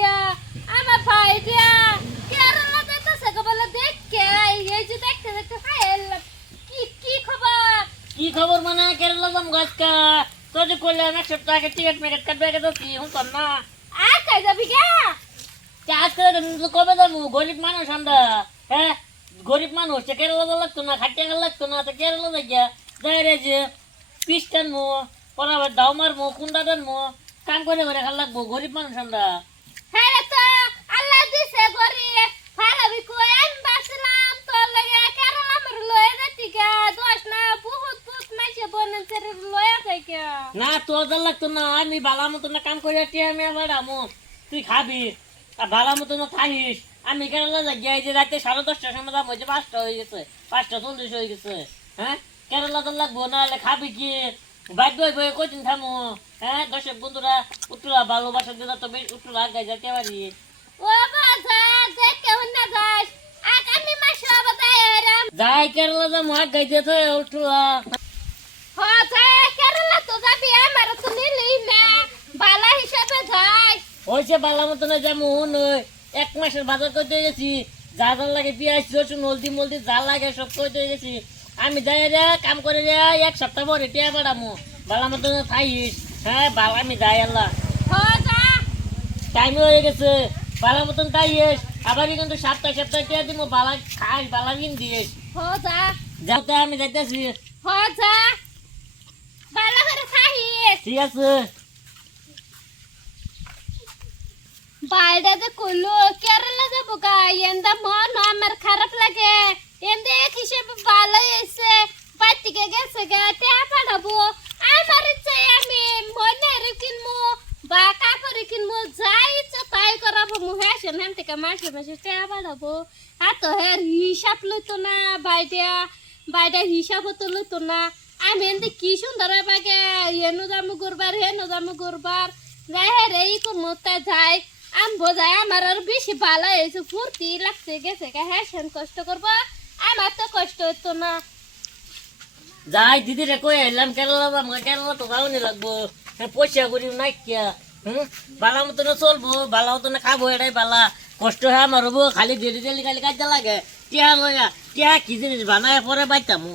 গিয়া আমার ভাই দিয়া কেরালা দেখতেছে গো বলে দেখকে এই যে দেখতে দেখতে খাইলাম কি কি খবর কি খবর মানে কেরালা যাম গাছকা তোর যে কইলাম 1 সপ্তাহ আগে টিকিট মেকেট কাটবে আগে তো কি হুন না আর কাই যাবি গা চাষ করে কবে যাবো গরিব মানুষ আমরা হ্যাঁ গরিব মানুষ কেরালা যা লাগতো না খাটিয়া গেল লাগতো না তো কেরালা যাই গিয়া যাই রে যে পিস টানমো পরে আবার দাও মারমো কুন্ডা টানমো কাম করে করে খাল লাগবো গরিব মানুষ আমরা হ্যাঁ তো আল্লাহ দিছে গরিব ফারাবি কই আমি বাসলাম তোর লাগে কেরালা আমার লয়ে যাতি গা দোষ না বহুত বহুত মাইছে বনন সেরে লয়ে যাই গা না তোর যা লাগতো না আমি বালা মতো না কাম করে আমি আবার আমো তুই খাবি আর বালা মতো না খাইস আমি কেরালা যাই গিয়া এই যে রাতে 10:30টার সময় যাবো যে 5টা হয়ে গেছে 5:40 হয়ে গেছে হ্যাঁ কেরালা তো লাগবো না হলে খাবি কি বাইক বই বই কদিন থামো হ্যাঁ দর্শক বন্ধুরা উত্তরা ভালোবাসা দিলা তো বেশ উত্তরা আগে যেতে পারি ও বাজা দেখে হন্না যাস আগামী মাসে আবার এরাম যাই কেরালা যাবো আগে যেতে উত্তরা হ্যাঁ যাই কেরালা তো যাবি আমার তো নিলি না বালা হিসাবে যাই হয়েছে বালা মতো না যেমন 1 মাসের বাজার করতে গেছি যা যা লাগে পেঁয়াজ রসুন হলদি মলদি যা লাগে সব করতে গেছি আমি যাই রে কাম করে রে 1 সপ্তাহ পরে টিয়া পাঠামো বালা মতো না খাইস হ্যাঁ বালা আমি যাই আল্লাহ হ্যাঁ যা টাইম হয়ে গেছে বালা মতন খাইস আবার কিন্তু সপ্তাহ সপ্তাহ টিয়া দিব বালা খাই বালা কিন দিস হ্যাঁ যা যাতে আমি যাইতেছি হ্যাঁ যা বালা করে খাইস ঠিক আছে বাইরে যে কইলো কেরালা যাবো গা এন্দা মন আমার খারাপ লাগে এন্দে এক হিসেবে ভালো এসে বাড়িতে গেছে গা টেহা পাঠাবো আমার ইচ্ছে আমি মনে কিনবো বা কাপড় কিনবো যাই ইচ্ছে তাই করাবো মুহে আসেন হেন থেকে মাসে মাসে টেহা পাঠাবো আর তো হের হিসাব লইতো না বাইরে হিসাব তো লইতো না আমি এন্দে কি সুন্দর বাগে হেনু জামু করবার হেনু জামু করবার যাই হের এই করবো তা যাই আম বোঝায় আমার আর বেশি ভালো হয়েছে ফুর্তি লাগছে গেছে হ্যাঁ সেন কষ্ট করবো আমার তো কষ্ট হতো না যাই দিদি রে কই এলাম কেরালা যাবো কেরালা তো যাওনি লাগবো পয়সা করি নাই কিয়া বালা মতো না চলবো বালা মতো না খাবো এটাই বালা কষ্ট হয় আমার হবো খালি ডেলি ডেলি খালি কাজে লাগে টিয়া লয়া টিয়া কি জিনিস বানায় পরে বাইতামু